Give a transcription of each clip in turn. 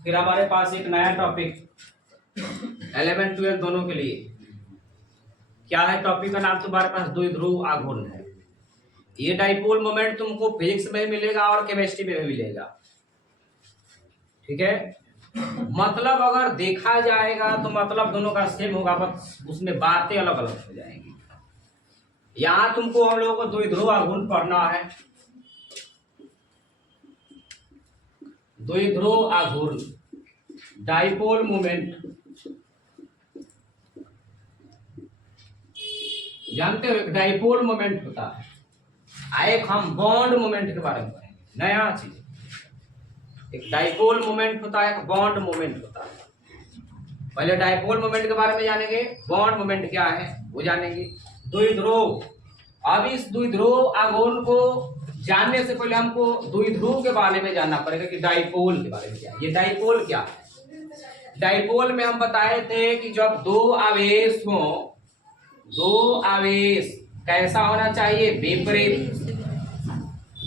फिर हमारे पास एक नया टॉपिक 11 12 दोनों के लिए क्या है। टॉपिक का नाम तुम्हारे पास द्विध्रुव आघूर्ण है। ये डाइपोल मोमेंट तुमको फिजिक्स में मिलेगा और केमिस्ट्री में भी मिलेगा, ठीक है। मतलब अगर देखा जाएगा तो मतलब दोनों का सेम होगा, बस उसमें बातें अलग अलग हो जाएंगी। यहाँ तुमको हम लोगों को द्विध्रुव आघूर्ण पढ़ना है। द्विध्रुव आघूर्ण डाइपोल मोमेंट, जानते हो एक डाइपोल मोमेंट होता है, एक हम बॉन्ड मोमेंट के बारे में पढ़ेंगे, नया चीज। एक डाइपोल मोमेंट होता है, एक बॉन्ड मोमेंट होता है। पहले डाइपोल मोमेंट के बारे में जानेंगे, बॉन्ड मोमेंट क्या है वो जानेंगे। द्विध्रुव, अब इस द्विध्रुव आघूर्ण को जानने से पहले हमको द्विध्रुव के बारे में जानना पड़ेगा कि डाइपोल के बारे में क्या है। ये डाइपोल क्या है। डाइपोल में हम बताए थे कि जब दो आवेश हो, दो आवेश कैसा होना चाहिए, विपरीत,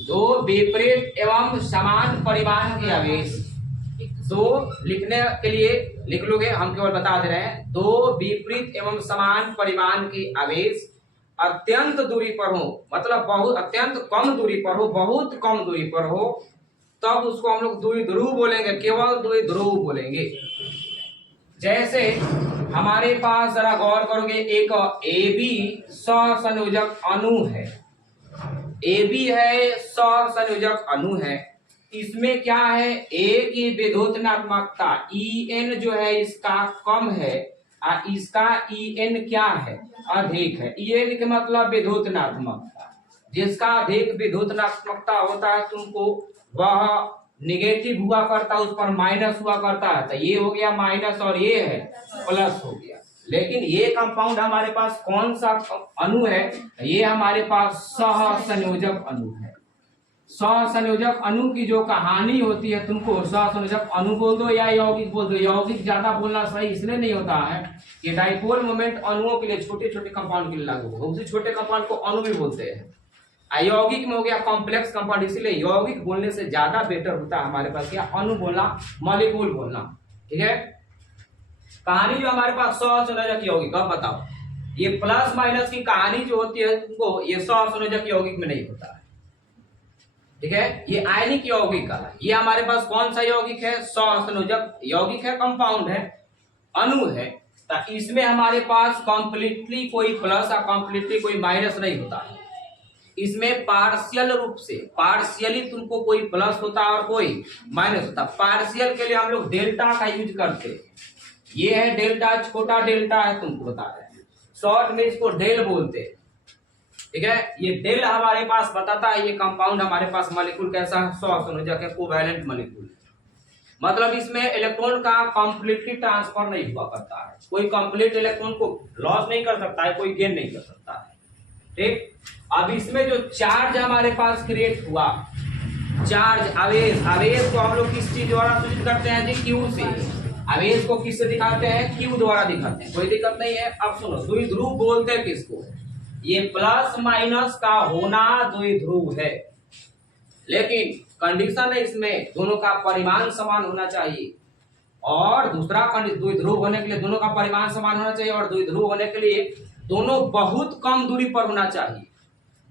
दो विपरीत एवं समान परिमाण के आवेश। दो लिखने के लिए लिख लोगे, हम केवल बता दे रहे हैं। दो विपरीत एवं समान परिमाण के आवेश अत्यंत दूरी पर हो, मतलब बहुत अत्यंत कम दूरी पर हो, बहुत कम दूरी पर हो, तब उसको हम लोग द्विध्रुव बोलेंगे, केवल द्विध्रुव बोलेंगे। जैसे हमारे पास जरा गौर करोगे, एक AB सहसंयोजक अणु है, AB है सहसंयोजक अणु है। इसमें क्या है, A की विद्युतनात्मकता En जो है इसका कम है और इसका En क्या है, अधिक है। En के मतलब विद्युतनात्मकता, जिसका अधिक विद्युतनात्मकता होता है तुमको वह निगेटिव हुआ करता है, उस पर माइनस हुआ करता है। तो ये हो गया माइनस और ये है प्लस हो गया। लेकिन ये कंपाउंड हमारे पास कौन सा अणु है, ये हमारे पास सहसंयोजक अणु है। सहसंयोजक अणु की जो कहानी होती है, तुमको सहसंयोजक अणु बोल दो या यौगिक बोल दो। यौगिक ज्यादा बोलना सही इसलिए नहीं होता है कि डाइपोल मोमेंट अणुओं के लिए, छोटे छोटे कंपाउंड के लिए लागू होगा। उसी छोटे कंपाउंड को अणु भी बोलते हैं। यौगिक में हो गया कॉम्प्लेक्स कंपाउंड, इसीलिए यौगिक बोलने से ज्यादा बेटर होता है हमारे पास क्या, अणु बोलना, मॉलिक्यूल बोलना, ठीक है। कहानी जो हमारे पास सहसंयोजक यौगिक, अब बताओ ये प्लस माइनस की कहानी जो होती है तुमको, ये सहसंयोजक यौगिक में नहीं होता है, ठीक है। ये आयनिक यौगिक का, ये हमारे पास कौन सा यौगिक है, सहसंयोजक यौगिक है, कंपाउंड है, अणु है। तो इसमें हमारे पास कंप्लीटली कोई प्लस और कंप्लीटली कोई माइनस नहीं होता है। इसमें पार्शियल रूप से, पार्शियली तुमको कोई प्लस होता है और कोई माइनस होता है। पार्शियल के लिए हम लोग डेल्टा का यूज करते हैं। ये है डेल्टा, छोटा डेल्टा है, तुमको बता रहे हैं, शॉर्ट में इसको डेल बोलते हैं, ठीक है। ये डेल हमारे पास बताता है ये कंपाउंड हमारे पास मॉलिक्यूल कैसा है, सहसंयोजक है, कोवैलेंट मॉलिक्यूल। मतलब इसमें इलेक्ट्रॉन का कंप्लीटली ट्रांसफर नहीं हुआ करता है, कोई कंप्लीट इलेक्ट्रॉन को लॉस नहीं कर सकता है, कोई गेन नहीं कर सकता है, ठीक। अब इसमें जो चार्ज हमारे पास क्रिएट हुआ, चार्ज आवेश, आवेश को हम लोग किस चीज द्वारा सूचित करते हैं जी, क्यू से। आवेश को किससे दिखाते हैं, क्यू द्वारा दिखाते हैं, कोई दिक्कत नहीं है। अब सुनो, द्विध्रुव बोलते हैं किसको, ये प्लस माइनस का होना द्विध्रुव है। लेकिन कंडीशन है इसमें, दोनों का परिमाण समान होना चाहिए। और दूसरा द्विध्रुव होने के लिए दोनों का परिमाण समान होना चाहिए, और द्विध्रुव होने के लिए दोनों बहुत कम दूरी पर होना चाहिए,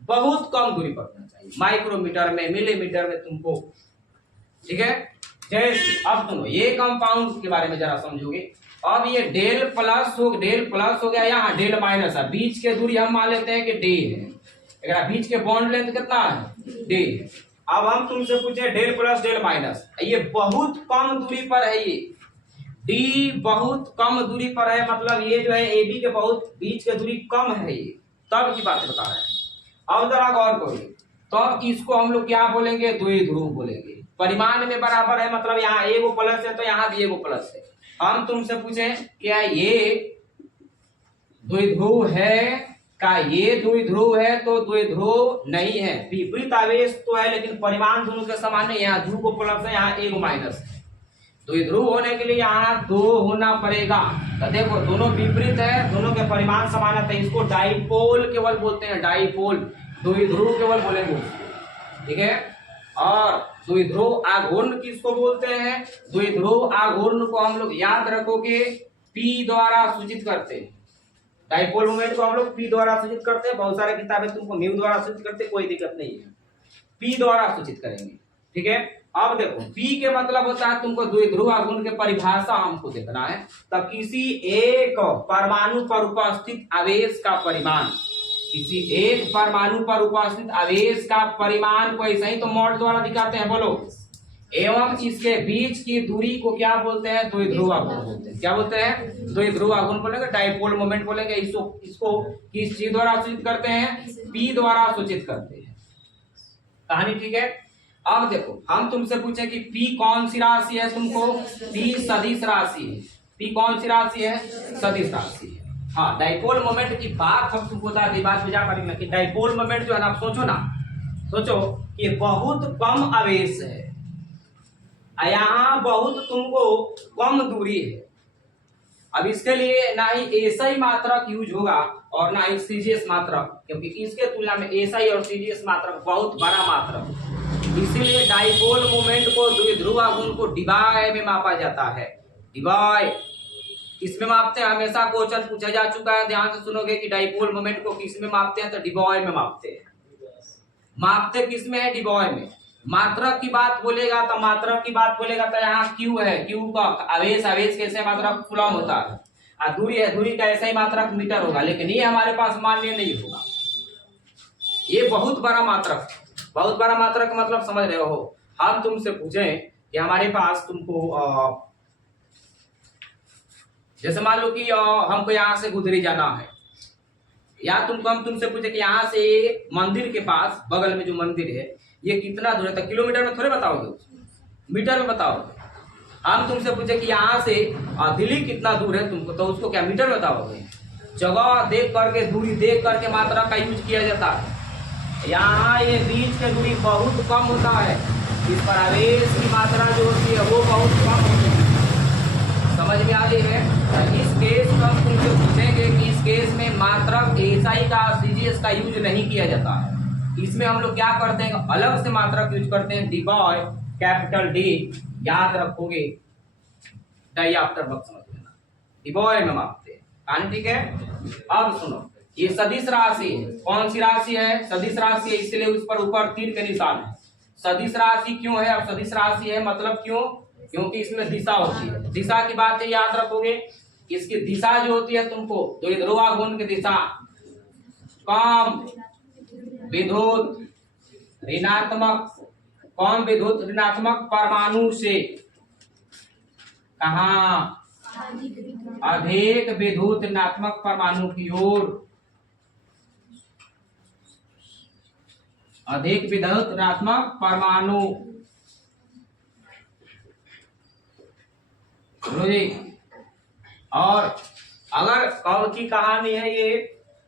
बहुत कम दूरी पर होना चाहिए, माइक्रोमीटर में, मिलीमीटर में तुमको, ठीक है। जैसे अब सुनो, ये कंपाउंड के बारे में जरा समझोगे। अब ये डेल प्लस हो गया, यहाँ डेल माइनस है, बीच के दूरी हम मान लेते हैं कि डी है, बीच के बॉन्ड लेंथ कितना है, डी है। अब हम तुमसे पूछे डेल प्लस डेल माइनस, ये बहुत कम दूरी पर है, ये डी बहुत कम दूरी पर है, मतलब ये जो है AB के बहुत बीच के दूरी कम है, ये तब की बात बता रहे हैं। अब जरा गौर करोगे, तो इसको हम लोग क्या बोलेंगे, द्विध्रुव बोलेंगे। परिमाण में बराबर है, मतलब यहाँ एगो प्लस है तो यहाँ भी एगो प्लस है। हम तुमसे पूछे क्या ये द्विध्रुव है, का ये द्विध्रुव है, तो द्विध्रुव नहीं है, विपरीत आवेश तो है, लेकिन परिमाण दोनों के समान है। यहाँ 2 को प्लस है, यहाँ 1 माइनस है। द्विध्रुव होने के लिए यहाँ 2 होना पड़ेगा। तो देखो दोनों विपरीत है, दोनों के परिमाण समान है, तो इसको डाइपोल केवल बोलते हैं, डाइपोल, द्विध्रुव केवल बोलेंगे, ठीक है। और द्विध्रुव आघूर्ण किसको बोलते हैं? द्विध्रुव आघूर्ण को हम लोग याद रखोगे P द्वारा सूचित करते हैं। डाइपोल मोमेंट को हम लोग P द्वारा सूचित करते हैं। बहुत सारे किताबें तुमको म्यू द्वारा सूचित करते हैं, कोई दिक्कत नहीं है, P द्वारा सूचित करेंगे। ठीक है, अब देखो P के मतलब होता है तुमको द्विध्रुव आघूर्ण के परिभाषा हमको देखना है। तब किसी एक परमाणु पर उपस्थित आवेश का परिमाण, किसी एक परमाणु पर उपस्थित आवेश का परिमाण को ऐसे ही तो मॉड द्वारा दिखाते हैं, बोलो, एवं इसके बीच की दूरी को क्या बोलते हैं? द्विध्रुव आघूर्ण बोलते हैं। क्या बोलते हैं? द्विध्रुव आघूर्ण बोलेंगे, डाइपोल मोमेंट बोलेंगे। इसको किस चीज द्वारा सूचित करते हैं? P द्वारा सूचित करते हैं। कहानी ठीक है। अब देखो हम तुमसे पूछे कि P कौन सी राशि है? तुमको P सदिश राशि है। P कौन सी राशि है? सदिश राशि है। हाँ, डाइपोल मोमेंट की बात हम तुमको बता दी, बात बुझा करेंगे कि डाइपोल मोमेंट जो है ना, आप सोचो ना, सोचो कि बहुत कम आवेश है, यहाँ बहुत तुमको कम दूरी है। अब इसके लिए ना ही एसआई मात्रक यूज होगा और ना ही सीजीएस मात्रक, क्योंकि इसके तुलना में एसआई और सीजीएस मात्रक बहुत बड़ा मात्रक। इसीलिए डाइपोल मोमेंट को द्विध्रुव आघूर्ण को डिबाय में मापा जाता है। डिबाय किसमें मापते हैं? हमेशा क्वेश्चन पूछा जा चुका है, ध्यान से सुनोगे कि डाइपोल मोमेंट को किसमें मापते हैं? तो डिबॉय में मापते हैं। मापते किसमें है? डिबॉय में। मात्रक की बात बोलेगा तो यहाँ क्यू है, क्यू का आवेश, आवेश कैसे मात्रक? कूलम होता है। और दूरी है, दूरी का ऐसा ही मात्रक मीटर होगा, लेकिन ये हमारे पास मान्य नहीं होगा। ये बहुत बड़ा मात्रक, बहुत बड़ा मात्रक मतलब समझ रहे हो। हम तुमसे पूछें कि हमारे पास तुमको जैसे मान लो कि हमको यहाँ से गुजरी जाना है, या हम तुमसे पूछे कि यहाँ से मंदिर के पास बगल में जो मंदिर है ये कितना दूर है, तो किलोमीटर में थोड़े बताओगे, मीटर में बताओगे। हम तुमसे पूछे कि यहाँ से दिल्ली कितना दूर है तुमको, तो उसको क्या मीटर में बताओगे? जगह देख करके, दूरी देख करके मात्रा का यूज किया जाता है। यहाँ ये बीच की दूरी बहुत कम होता है, इस पर आवेश की मात्रा जो होती है वो बहुत कम होती है। समझ में आ रही है? इस केस में हम तुमसे पूछेंगे कि इस केस में मात्रक एसआई का, सीजीएस का यूज नहीं किया जाता है। इसमें हम लोग क्या करते हैं? अलग से मात्रक यूज करते हैं, डिबॉय, कैपिटल डी, याद रखोगे, डाइऑप्टर वक्त समझ लेना, डिबॉय में मापते हैं। ठीक है। अब सुनो, ये सदिश राशि है। कौन सी राशि है? सदिश राशि है, इसलिए उस पर ऊपर तीर के निशान है। सदिश राशि क्यों है? अब सदिश राशि है मतलब क्यों? क्योंकि इसमें दिशा होती है। दिशा की बात याद रखोगे, इसकी दिशा जो होती है तुमको, तो ये ध्रुव आघूर्ण की दिशा कम विद्युत ऋणात्मक, कौन विद्युत ऋणात्मक परमाणु से कहा? अधिक विद्युत ऋणात्मक परमाणु की ओर, अधिक विद्युत ऋणात्मक परमाणु। जी, और अगर कब की कहानी है ये?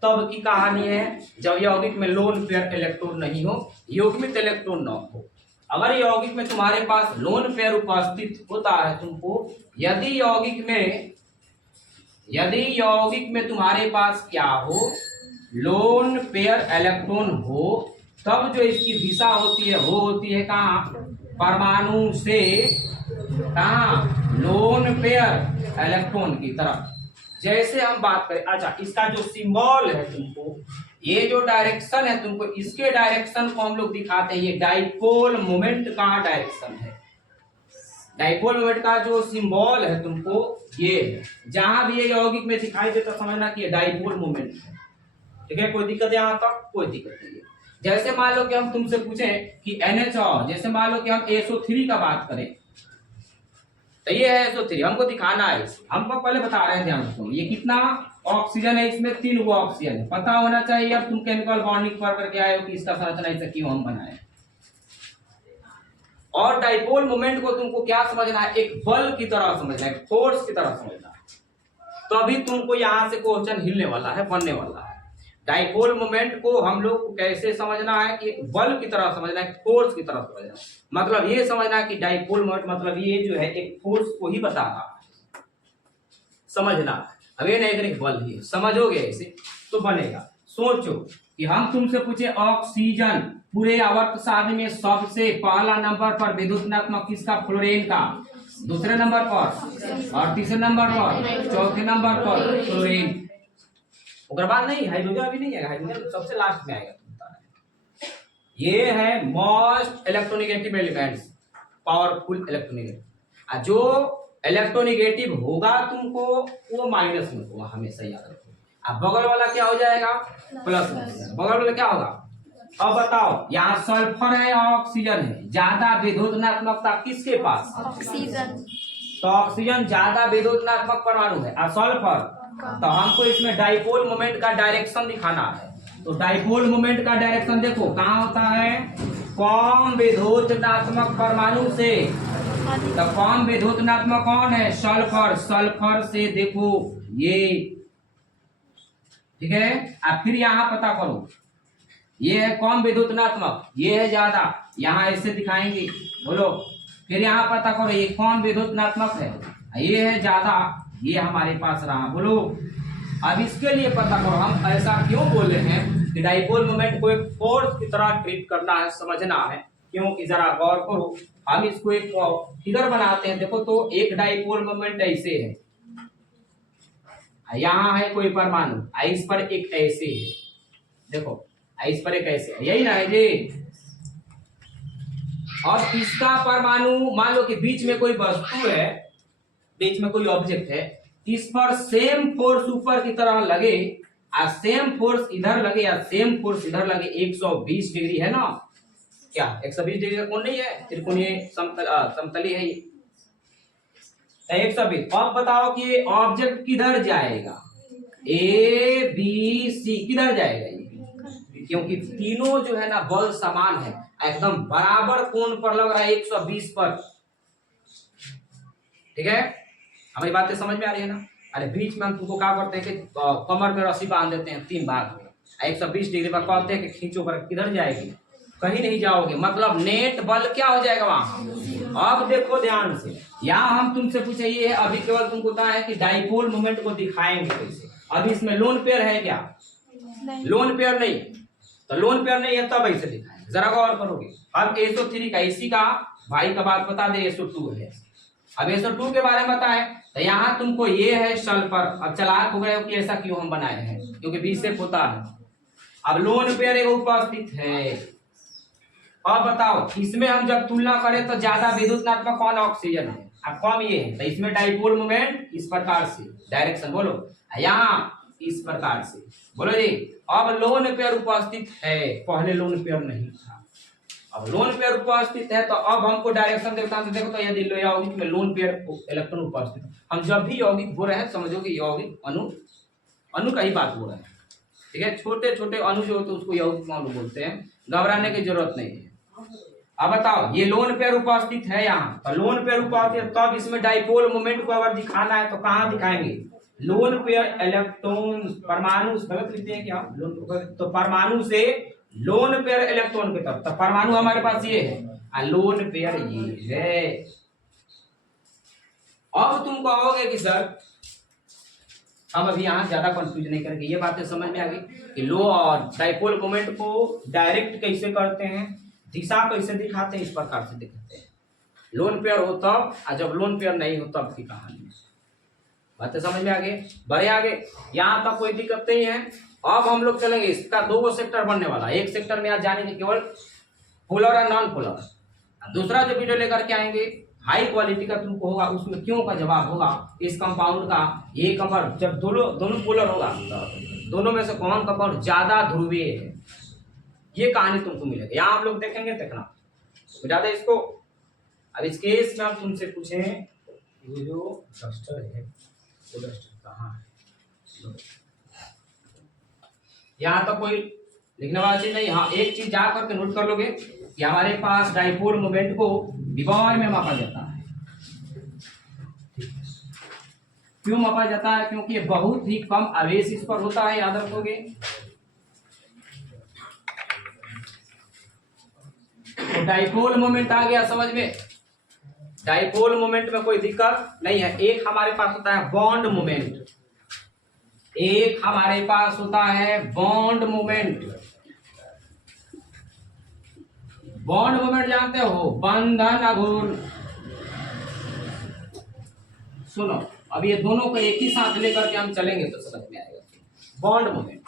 तब की कहानी है जब यौगिक में लोन पेयर इलेक्ट्रॉन नहीं हो, युग्मित इलेक्ट्रॉन न हो। अगर यौगिक में तुम्हारे पास लोन पेयर उपस्थित होता है, तुमको यदि यौगिक में तुम्हारे पास क्या हो? लोन पेयर इलेक्ट्रॉन हो, तब जो इसकी दिशा होती है वो होती है कहाँ? परमाणु से कहाँ? लोन पेयर इलेक्ट्रॉन की तरफ। जैसे हम बात करें, अच्छा, इसका जो सिंबल है तुमको, ये जो डायरेक्शन है तुमको, इसके डायरेक्शन को हम लोग दिखाते हैं। ये डाइपोल मोमेंट का डायरेक्शन है। डाइपोल मोमेंट का जो सिंबल है तुमको, ये जहां भी ये यौगिक में दिखाई देता समझना कि ये डाइपोल मोमेंट है। ठीक है, कोई दिक्कत है? यहाँ तक कोई दिक्कत नहीं है। जैसे मान लो कि हम तुमसे पूछें कि NH, जैसे मान लो कि हम SO3 का बात करें, तो ये है SO3, हमको दिखाना है। हमको पहले बता रहे हैं, ध्यान रखो, ये कितना ऑक्सीजन है? इसमें 3 गो ऑक्सीजन है, पता होना चाहिए। अब तुम केमिकल बॉन्डिंग पढ़ करके आए हो कि इसका संरचना ऐसा क्यों हम बनाए। और डाइपोल मोमेंट को तुमको क्या समझना है? एक बल की तरह समझना है, फोर्स की तरह समझना है, तभी तुमको यहाँ से क्वेश्चन हिलने वाला है, बनने वाला है। डाइपोल मोमेंट को हम लोग को कैसे समझना है? कि एक बल की तरह समझना है, फोर्स की तरह समझना है। मतलब ये समझना है कि डाइपोल मोमेंट मतलब ये जो है एक फोर्स को ही बता रहा है, समझना है। अब ये नहीं कि बल ही समझोगे ऐसे तो बनेगा। सोचो कि हम तुमसे पूछे ऑक्सीजन पूरे आवर्त सारणी में सबसे पहला नंबर पर विद्युत ऋणात्मक किसका? फ्लोरीन का। दूसरे नंबर पर और तीसरे नंबर पर, चौथे नंबर पर फ्लोरीन। उसके बाद नहीं, हाइड्रोजन अभी नहीं है, हाइड्रोजन सबसे लास्ट में आएगा। ये है most electronegative elements, powerful electronegative. जो इलेक्ट्रोनेगेटिव होगा तुमको वो माइनस में होगा, हमेशा याद रखो। अब बगल वाला क्या हो जाएगा? प्लस में। बगल वाला क्या होगा? अब बताओ, यहाँ सल्फर है और ऑक्सीजन है, ज्यादा विद्युत ऋणात्मकता किसके पास? ऑक्सीजन। तो ऑक्सीजन ज्यादा विद्युत ऋणात्मक परमाणु है और सल्फर, तो हमको इसमें डाइपोल मोमेंट का डायरेक्शन दिखाना है। तो डाइपोल मोमेंट का डायरेक्शन देखो कहाँ होता है? कम विद्युत ऋणात्मक परमाणु से। तो कम विद्युत ऋणात्मक कौन है? सल्फर। सल्फर से देखो ये, ठीक है। अब फिर यहाँ पता करो, ये है कम विद्युत ऋणात्मक, ये है ज्यादा, यहाँ ऐसे दिखाएंगे, बोलो। फिर यहाँ पता करो ये कौन विद्युत ऋणात्मक है, ये है ज्यादा, ये हमारे पास रहा, बोलो। अब इसके लिए पता करो हम ऐसा क्यों बोल रहे हैं कि डाइपोल मोमेंट को एक फोर्स की तरह ट्रीट करना है, समझना है। क्योंकि जरा गौर करो, हम इसको एक फिगर बनाते हैं। देखो तो एक डाइपोल मोमेंट ऐसे है, यहाँ है कोई परमाणु, इस पर एक ऐसे है, देखो इस पर एक ऐसे है, यही ना है जी। और इसका परमाणु मान लो कि बीच में कोई वस्तु है, बीच में कोई ऑब्जेक्ट है, इस पर सेम फोर्स ऊपर की तरह लगे और सेम फोर्स इधर लगे या सेम फोर्स इधर लगे, 120 डिग्री है ना? क्या 120 डिग्री का कोण नहीं है? त्रिकोणीय समतली है ये 120। अब बताओ कि ये ऑब्जेक्ट किधर जाएगा? ए बी सी किधर जाएगा ये? क्योंकि तीनों जो है ना बल समान है, एकदम बराबर कोण पर लग रहा है 120 पर, ठीक है। हमारी बातें समझ में आ रही है ना? अरे बीच में हम तुमको क्या करते हैं कि कमर में रस्सी बांध देते हैं 3 भाग में, 120 डिग्री पर कहते हैं कि खींचो, पर किधर जाएगी? कहीं नहीं जाओगे, मतलब नेट बल क्या हो जाएगा वहां। अब देखो ध्यान से, यहाँ हम तुमसे पूछे ये है, अभी केवल तुमको पता है कि डाइपोल मोमेंट को दिखाएंगे कैसे। अभी इसमें लोन पेयर है क्या? लोन पेयर नहीं, तो लोन पेयर नहीं है तब ऐसे दिखाएंगे, जरा गौर करोगे। अब SO3 का, इसी का भाई का बात बता दे, SO2 है। अब SO2 के बारे में बताए तो यहाँ तुमको ये है सल्फर। अब चालाक हो गए हो कि ऐसा क्यों हम बनाए हैं, क्योंकि बी से होता है। अब लोन पेयर एक उपस्थित है। अब बताओ इसमें हम जब तुलना करें तो ज्यादा विद्युत ऋणात्मक कौन? ऑक्सीजन है, अब कम ये है, तो इसमें डाइपोल मोमेंट इस प्रकार से, डायरेक्शन बोलो, यहाँ इस प्रकार से, बोलो जी। अब लोन पेयर उपस्थित है, पहले लोन पेयर नहीं था, अब लोन पेयर उपस्थित है, तो अब हमको डायरेक्शन देखता है। देखो तो यदि यौगिक में लोन पेयर इलेक्ट्रॉन उपस्थित, हम जब भी यौगिक हो रहे हैं समझो कि यौगिक अणु का ही बात हो रहा है, ठीक है। छोटे छोटे अणु जो होते हैं उसको यौगिक अणु बोलते हैं, घबराने की जरूरत नहीं है। अब बताओ ये लोन पेयर उपस्थित है यहाँ, तो लोन पेयर उपस्थित है, तब इसमें डाइपोल मोमेंट को अगर दिखाना है तो कहाँ दिखाएंगे? लोन पेयर इलेक्ट्रॉन, परमाणु गलत लिखते हैं क्या? तो परमाणु से लोन पेयर इलेक्ट्रॉन की तरफ, तो परमाणु हमारे पास ये है और लोन पेयर ये है। अब तुम कहोगे कि सर हम अभी यहाँ ज्यादा कंफ्यूज नहीं करेंगे, ये बातें समझ में आ गई कि लो और डाइपोल मोमेंट को डायरेक्ट कैसे करते हैं, दिशा कैसे दिखाते हैं, इस प्रकार से दिखाते हैं। लोन पेयर हो तब, और जब लोन पेयर नहीं हो तब की कहानी। बातें समझ में आ गई? बढ़े आगे, यहाँ तक कोई दिक्कत नहीं है। अब हम लोग चलेंगे, इसका 2 सेक्टर बनने वाला, एक सेक्टर में आज जानेंगे केवल पोलर और नॉन पोलर, दूसरा जो वीडियो लेकर के आएंगे हाई क्वालिटी का तुमको होगा, उसमें क्यों का जवाब होगा, इस कंपाउंड का ये कंपाउंड जब दोनों पोलर होगा, दोनों में से कौन कंपाउंड ज्यादा ध्रुवीय है, ये कहानी तुमको मिलेगी। यहाँ हम लोग देखेंगे, देखना ज्यादा इसको। अब इस केस में हम तुमसे पूछे ये जो डस्टर है, वो डस्टर कहाँ है? यहाँ तो कोई लिखने वाला चीज नहीं। हाँ, एक चीज जा करके नोट कर लोगे कि हमारे पास डाइपोल मोमेंट को विभव में मापा जाता है। क्यों मापा जाता है? क्योंकि बहुत ही कम आवेश इस पर होता है, याद रखोगे। तो डाइपोल मोमेंट आ गया समझ में। डाइपोल मोमेंट में कोई दिक्कत नहीं है। एक हमारे पास होता है बॉन्ड मोमेंट, एक हमारे पास होता है बॉन्ड मोमेंट। बॉन्ड मोमेंट जानते हो, बंधन अघूर्ण। सुनो, अब ये दोनों को एक ही साथ लेकर के हम चलेंगे तो समझ में आएगा। बॉन्ड मोमेंट,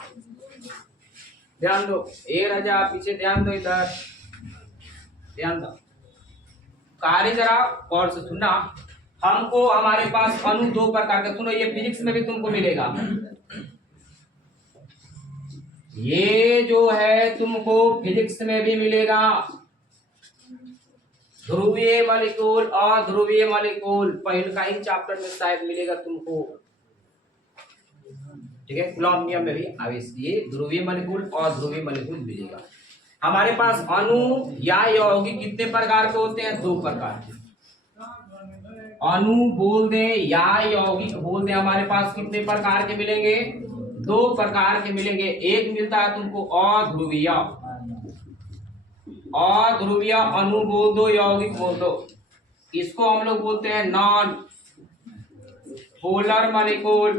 ध्यान दो, ए राजा पीछे ध्यान दो, इधर ध्यान दो, कार्य जरा गौर से सुनना। हमको हमारे पास अणु दो प्रकार के, सुनो ये फिजिक्स में भी तुमको मिलेगा, ये जो है तुमको फिजिक्स में भी मिलेगा, ध्रुवीय मॉलिक्यूल और ध्रुवीय मॉलिक्यूल, पहले का ही चैप्टर में शायद मिलेगा तुमको, ठीक है। कूलॉम नियम में भी आवेश ये ध्रुवीय मॉलिक्यूल और ध्रुवीय मॉलिक्यूल मिलेगा। हमारे पास अणु या यौगिक कितने प्रकार के होते हैं? 2 प्रकार के। अणु बोल दें या यौगिक बोल दें, हमारे पास कितने प्रकार के मिलेंगे? 2 प्रकार के मिलेंगे। एक मिलता है तुमको अध्रुवीय, अध्रुवीय अणु बोल दो, यौगिक बोल दो, इसको हम लोग बोलते हैं नॉन पोलर मॉलिक्यूल।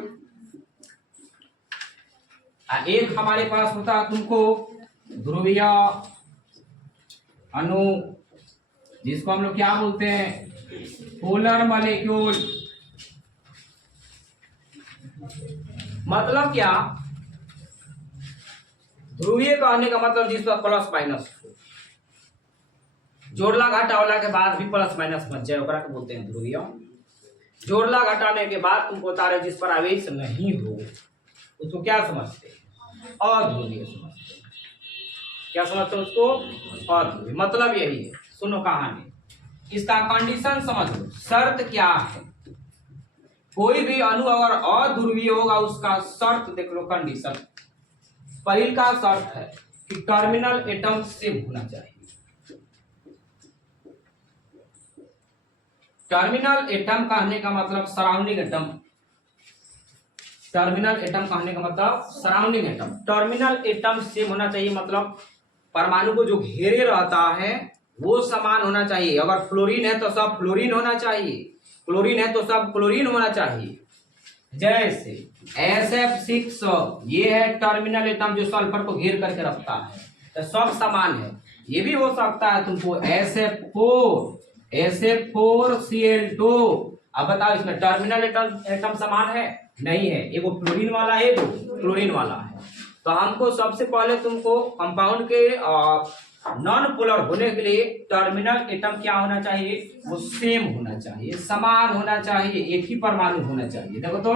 एक हमारे पास होता है तुमको ध्रुवीय अणु, जिसको हम लोग क्या बोलते हैं? Polar molecule. मतलब क्या? ध्रुवीय कहने का मतलब जिस पर प्लस माइनस, जोड़ला घटावला के बाद भी प्लस माइनस मत जाए, ओकरा के बोलते हैं ध्रुवीय। जोड़ला घटाने के बाद तुमको बता रहे जिस पर आवेश नहीं हो उसको क्या समझते हैं? अध्रुवीय समझते हैं। क्या समझते हो उसको? अध्रुवीय। मतलब यही है, सुनो कहानी, इसका कंडीशन समझ लो। शर्त क्या है? कोई भी अणु अगर अध्रुवीय होगा उसका शर्त देख लो, कंडीशन। पहली का शर्त है कि टर्मिनल एटम सेम होना चाहिए। टर्मिनल एटम कहने का मतलब सराउंडिंग एटम, टर्मिनल एटम कहने का मतलब surrounding atom. Terminal atom same होना चाहिए, मतलब परमाणु को जो घेरे रहता है वो समान होना चाहिए। अगर फ्लोरीन है तो सब फ्लोरीन होना चाहिए, क्लोरीन है तो सब क्लोरीन होना चाहिए। जैसे SF6 ये है टर्मिनल एटम जो सल्फर को घेर करके रखता है, तो सब समान है। ये भी हो सकता है तुमको SF4Cl2। अब बताओ इसमें टर्मिनल एटम समान है? नहीं है, एगो फ्लोरीन वाला है, एगो क्लोरीन वाला है। तो हमको सबसे पहले तुमको कंपाउंड के नॉन पोलर होने के लिए टर्मिनल एटम क्या होना चाहिए? वो सेम होना चाहिए, समान होना चाहिए, एक ही परमाणु होना चाहिए। देखो तो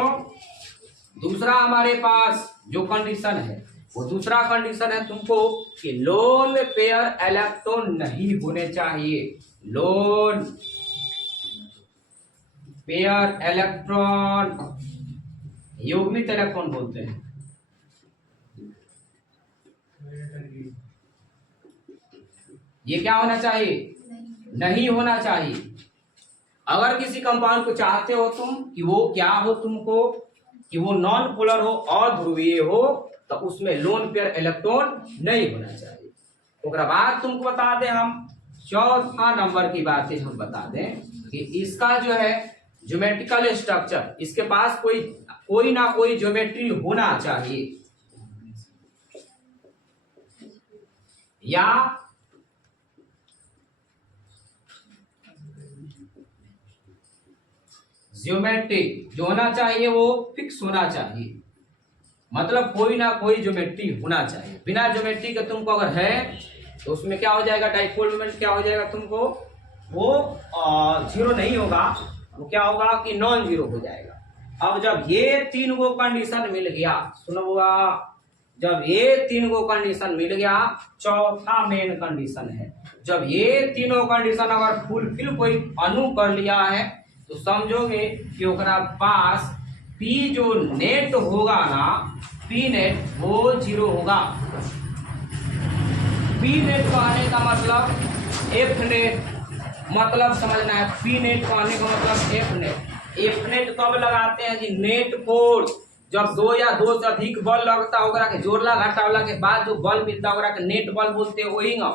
दूसरा हमारे पास जो कंडीशन है वो दूसरा कंडीशन है तुमको कि लोन पेयर इलेक्ट्रॉन नहीं होने चाहिए। लोन पेयर इलेक्ट्रॉन, युग्मित इलेक्ट्रॉन बोलते हैं। ये क्या होना चाहिए? नहीं होना चाहिए। अगर किसी कंपाउंड को चाहते हो तुम कि वो क्या हो, तुमको कि वो नॉन पोलर हो, अध्रुवीय हो, तो उसमें लोन पेयर इलेक्ट्रॉन नहीं होना चाहिए। उसके बाद तुमको बता दें हम चौथा नंबर की बात हम बता दें कि इसका जो है ज्योमेट्रिकल स्ट्रक्चर, इसके पास कोई ना कोई ज्योमेट्री होना चाहिए, या ज्योमेट्री जो होना चाहिए वो फिक्स होना चाहिए। मतलब कोई ना कोई ज्योमेट्री होना चाहिए। बिना ज्योमेट्री के तुमको अगर है तो उसमें क्या हो जाएगा? डाइपोल मोमेंट क्या हो जाएगा तुमको? वो जीरो नहीं होगा, वो क्या होगा कि नॉन जीरो हो जाएगा। अब जब ये 3 गो कंडीशन मिल गया, सुनोगा, जब ये 3 गो कंडीशन मिल गया, चौथा मेन कंडीशन है, जब ये तीनों कंडीशन अगर फुलफिल कोई अणु कर लिया है तो समझोगे कि ओकरा पास P जो नेट होगा ना, P नेट वो जीरो होगा। P नेट कहने का मतलब F नेट, मतलब समझना है। P नेट कहने का मतलब F नेट। F नेट कब लगाते हैं? कि नेट फोर्स, जब 2 या 2 से अधिक बल लगता होगा के जोड़ला घटावला के बाद जो बल मिलता होगा के नेट बल बोलते हैं। वही ना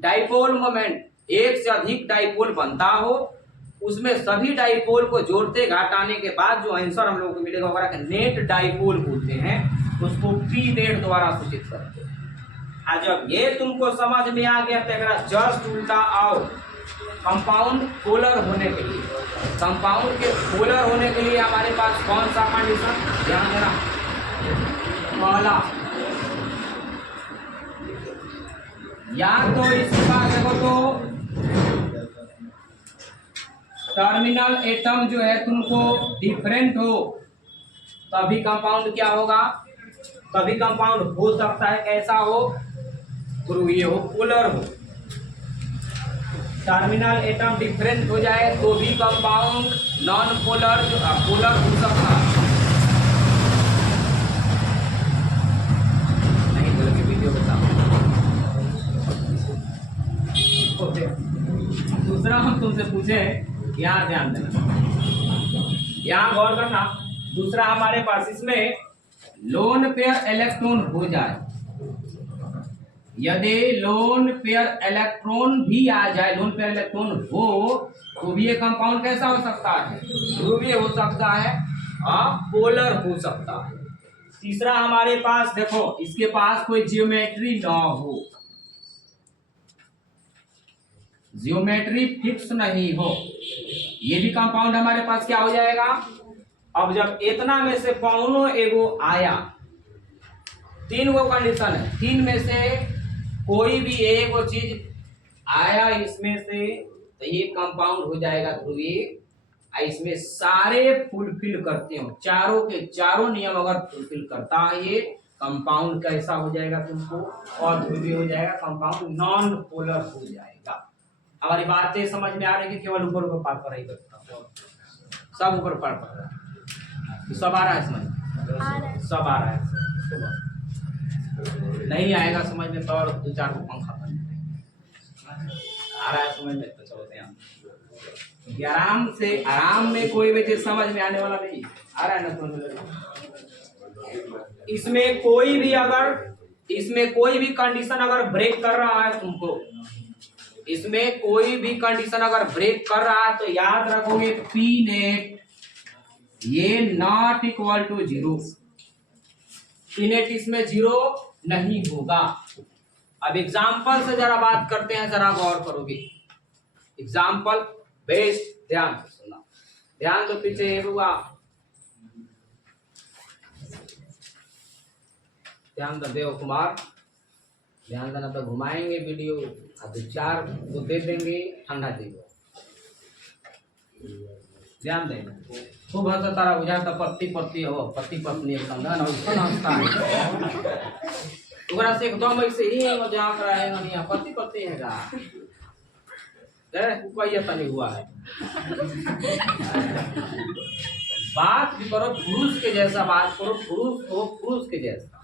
डाइपोल मोमेंट, एक से अधिक डाइपोल बनता हो, उसमें सभी डाइपोल को जोड़ते घटाने के बाद जो आंसर हम लोगों को मिलेगा नेट डाइपोल बोलते हैं, उसको P नेट द्वारा सूचित करते हैं। और जब ये तुमको समझ में आ गया तो एकरा जस्ट उल्टा आओ कंपाउंड पोलर होने के लिए। कंपाउंड के पोलर होने के लिए हमारे पास कौन सा कंडीशन, ध्यान देना। पहला, या तो इसके पास देखो तो टर्मिनल एटम जो है तुमको डिफरेंट हो, तभी कंपाउंड क्या होगा, तभी कंपाउंड हो सकता है। कैसा हो, ध्रुवीय हो, पोलर हो। टर्मिनल एटम डिफरेंट हो जाए तो भी कंपाउंड नॉन पोलर पोलर हो सकता है। नहीं बोले कि वीडियो बताओ। दूसरा हम तुमसे पूछे, यहाँ ध्यान देना, यहाँ गौर करना। दूसरा हमारे पास इसमें लोन पेयर इलेक्ट्रॉन हो जाए, यदि लोन पेयर इलेक्ट्रॉन भी आ जाए, लोन पेयर इलेक्ट्रॉन हो तो भी ये कंपाउंड कैसा हो सकता है, ध्रुवीय हो सकता है और पोलर हो सकता है। तीसरा हमारे पास देखो, इसके पास कोई जियोमेट्री ना हो, जियोमेट्री फिक्स नहीं हो, ये भी कंपाउंड हमारे पास क्या हो जाएगा। अब जब इतना में से कौनो एगो आया, तीन गो कंडीशन है, तीन में से कोई भी एक चीज आया इसमें से, तो ये कंपाउंड हो जाएगा ध्रुवीय। इसमें सारे फुलफिल करते हो, चारों के चारों नियम अगर फुलफिल करता है ये कंपाउंड कैसा हो जाएगा तुमको, और ध्रुवीय हो जाएगा, कंपाउंड नॉन पोलर हो जाएगा। हमारी बातें समझ में आ रही है, केवल ऊपर ऊपर पार पर ही करता हूँ, सब ऊपर पार पर रहा है, सब आ रहा है समझ में, सब आ रहा है। नहीं आएगा समझ में तो और दो चार को पंखा आ रहा है समझ में तो चलते हैं। आराम में कोई भी चीज समझ में आने वाला नहीं आ रहा है ना समझ में। इसमें कोई भी कंडीशन अगर ब्रेक कर रहा है तुमको, इसमें कोई भी कंडीशन अगर ब्रेक कर रहा है तो याद रखोगे पी नेट ये not equal to 0, P net इसमें 0 नहीं होगा। अब एग्जाम्पल से जरा बात करते हैं, जरा गौर करोगे। एग्जाम्पल बेस्ट, ध्यान से सुनना, ध्यान दो। पीछे ये हुआ, ध्यान दो देव कुमार, ध्यान देना। तो घुमाएंगे वीडियो और दो चार को दे देंगे ठंडा देगा, ध्यान देना। खूब हंसा तारा बुझा तो पत्ती पत्ती हो, पत्ती पत्नी एकदम धन हो हंसता है ओकरा से एकदम ऐसे ही मजाक रहा है नहीं, पत्ती पत्ती है का कोई तनी हुआ है। बात भी करो पुरुष के जैसा, बात करो पुरुष हो पुरुष के जैसा,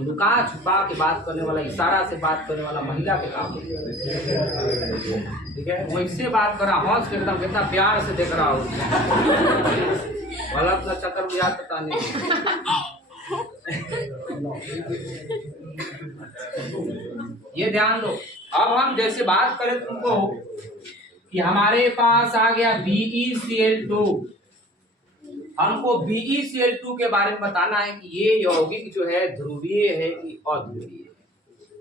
लुका छुपा के बात करने वाला, इशारा से बात करने वाला महिला के काम, ठीक है। वैसे बात करा, हंस के एकदम कितना प्यार से देख रहा हो, गलत न चक्कर बुझा पता नहीं। ये ध्यान दो। अब हम जैसे बात करें तुमको कि हमारे पास आ गया BeCl2, हमको BeCl2 के बारे में बताना है कि ये यौगिक जो है ध्रुवीय है कि अध्रुवीय है।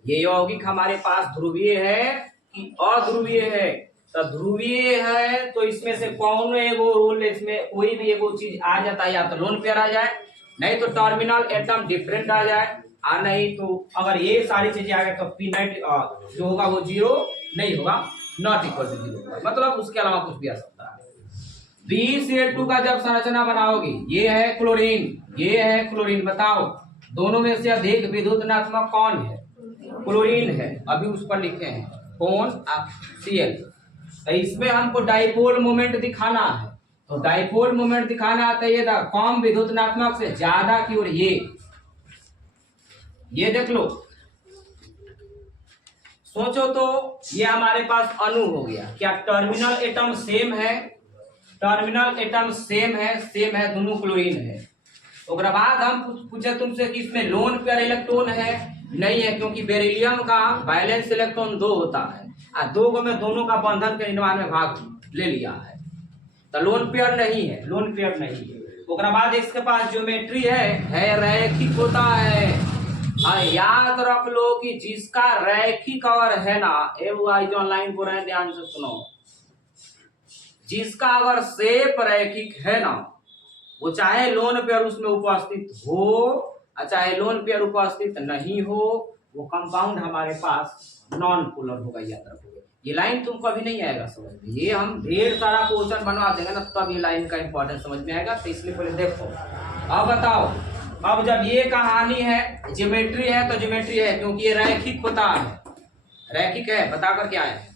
ये यौगिक हमारे पास ध्रुवीय है कि अध्रुवीय है। तो ध्रुवीय है तो इसमें से कौन एगो रोल, इसमें कोई भी एगो चीज आ जाता है, या तो लोन पेयर आ जाए, नहीं तो टर्मिनल एटम डिफरेंट आ जाए, और नहीं तो अगर ये सारी चीजें आ गए तो पी नेट जो होगा वो 0 नहीं होगा, नॉट इक्वल टू 0 होगा, मतलब उसके अलावा कुछ भी आ सकता है। BeCl2 का जब संरचना बनाओगे, ये है क्लोरीन, ये है क्लोरीन, बताओ दोनों में से अधिक विद्युत ऋणात्मक कौन है, क्लोरीन है। अभी उस पर लिखे हैं कौन, Cl। तो इसमें हमको डाइपोल मोमेंट दिखाना है, तो डाइपोल मोमेंट दिखाना आता है ये कम विद्युत ऋणात्मक से ज्यादा की ओर, ये देख लो, सोचो तो ये हमारे पास अणु हो गया। क्या टर्मिनल एटम सेम है, टर्मिनल एटम सेम है, दोनों क्लोरीन है। उसके बाद हम पूछे तुमसे कि इसमें लोन पेयर इलेक्ट्रॉन है, नहीं है, क्योंकि बेरिलियम का वैलेंस इलेक्ट्रॉन 2 होता है और 2 में दोनों का बंधन के निर्माण में भाग ले लिया है, तो लोन पेयर नहीं है, लोन पेयर नहीं है। उसके बाद इसके पास ज्योमेट्री है रैखिक होता है, हाँ, याद रख लो कि जिसका रैखिक और है ना, ए भाई जो ऑनलाइन बोल रहे हैं ध्यान से सुनो, जिसका अगर शेप रैखिक है ना, वो चाहे लोन पेयर उसमें उपस्थित हो और चाहे लोन पेयर उपस्थित नहीं हो, वो कंपाउंड हमारे पास नॉन पोलर होगा। याद रखोगे, ये लाइन तुमको अभी नहीं आएगा समझ में, ये हम ढेर सारा क्वेश्चन बनवा देंगे ना तब ये लाइन का इंपॉर्टेंस समझ में आएगा। तो इसलिए पहले देखो, अब बताओ, अब जब ये कहानी है ज्योमेट्री है तो ज्योमेट्री है क्योंकि ये रैखिक होता है, रैखिक है, बताकर क्या है।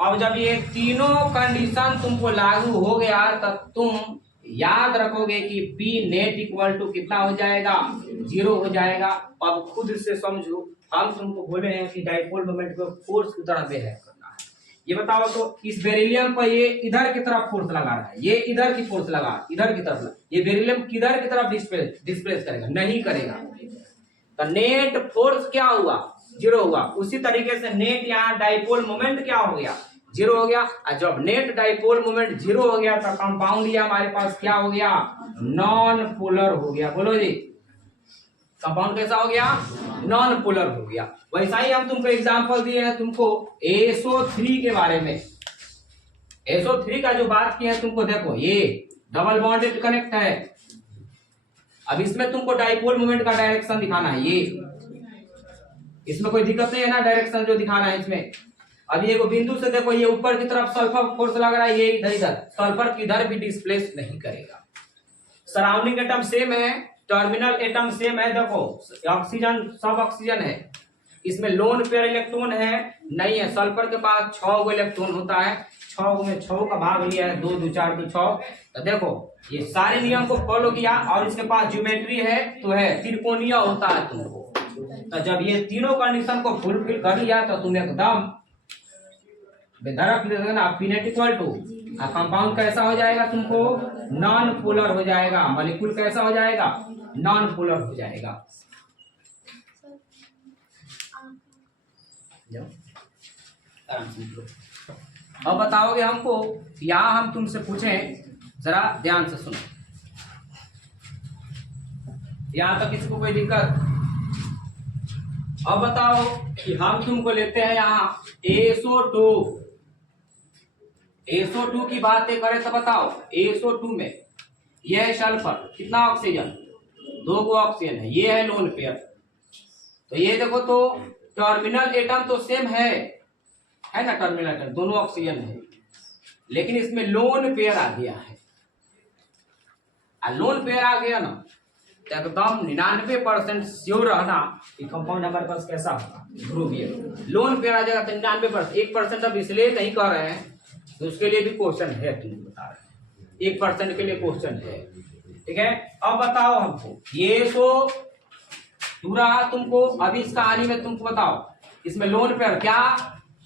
अब जब ये तीनों कंडीशन तुमको लागू हो गया तब तुम याद रखोगे कि P नेट इक्वल टू कितना हो जाएगा, 0 हो जाएगा। अब खुद से समझो, हम तुमको बोले हैं कि डाइपोल मोमेंट को फोर्स की तरह बिहेव करना है। ये बताओ तो इस बेरिलियम पर ये इधर की तरफ फोर्स लगा रहा है, ये इधर की फोर्स लगा, इधर की तरफ, ये बेरिलियम किधर की तरफ डिस्प्लेस करेगा, नहीं करेगा। तो नेट फोर्स क्या हुआ, 0 हुआ। उसी तरीके से नेट यहाँ डाइपोल मोमेंट क्या हो गया, 0 हो गया। और जब नेट डाइपोल मोमेंट 0 हो गया तो कंपाउंड ये हमारे पास क्या हो गया, नॉन पोलर हो गया। बोलो जी, कंपाउंड कैसा हो गया, नॉन पोलर हो गया। वैसा ही हम तुमको एग्जांपल दिए हैं तुमको SO3 के बारे में। SO3 का जो बात की है तुमको, देखो ये डबल बॉन्डेड कनेक्ट है। अब इसमें तुमको डाइपोल मोमेंट का डायरेक्शन दिखाना है, ये इसमें कोई दिक्कत नहीं है ना, डायरेक्शन जो दिखाना है इसमें। अब ये बिंदु से देखो, ये ऊपर की तरफ सल्फर फोर्स लग रहा है, ये इधर इधर सल्फर किधर भी डिस्प्लेस नहीं करेगा। सराउंडिंग एटम सेम है, टर्मिनल एटम सेम है। देखो ऑक्सीजन सब ऑक्सीजन है, इसमें लोन पेयर इलेक्ट्रॉन है नहीं है। सल्फर के पास 6 गो इलेक्ट्रॉन होता है, 6 में 6 का भाग लिया है, 2 2 4 2 6। तो देखो ये सारे नियम को फॉलो किया और इसके पास ज्योमेट्री है तो है त्रिकोणीय होता है तुमको। तो जब ये तीनों कंडीशन को फुलफिल कर लिया तो तुम एकदम बेधड़क ले ना, P net equal to, compound कैसा हो जाएगा तुमको, नॉन पोलर हो जाएगा। मॉलिक्यूल कैसा हो जाएगा, नॉन पोलर हो जाएगा। अब बताओगे हमको, यहाँ हम तुमसे पूछें, जरा ध्यान से सुनो, यहाँ तक किसी को कोई दिक्कत। अब बताओ कि हम तुमको लेते हैं यहाँ SO2 की बात करें तो बताओ, SO2 में यह है सल्फर, कितना ऑक्सीजन, 2 गो ऑक्सीजन है, ये है लोन पेयर। तो ये देखो तो टर्मिनल एटम तो सेम है ना, टर्मिनल एटम दोनों ऑक्सीजन है, लेकिन इसमें लोन पेयर आ गया है। लोन पेयर आ गया ना तो एकदम 99% श्योर रहना कि कंपाउंड हमारे पास कैसा होगा, ध्रुवीय। लोन पेयर आ जाएगा तो 99%, 1% अब इसलिए नहीं कह रहे हैं तो उसके लिए भी क्वेश्चन है, तुम बता रहे हैं 1% के लिए क्वेश्चन है, ठीक है। अब बताओ हमको, ये तो पूरा तुमको अभी इस कहानी में तुमको बताओ, इसमें लोन पेयर क्या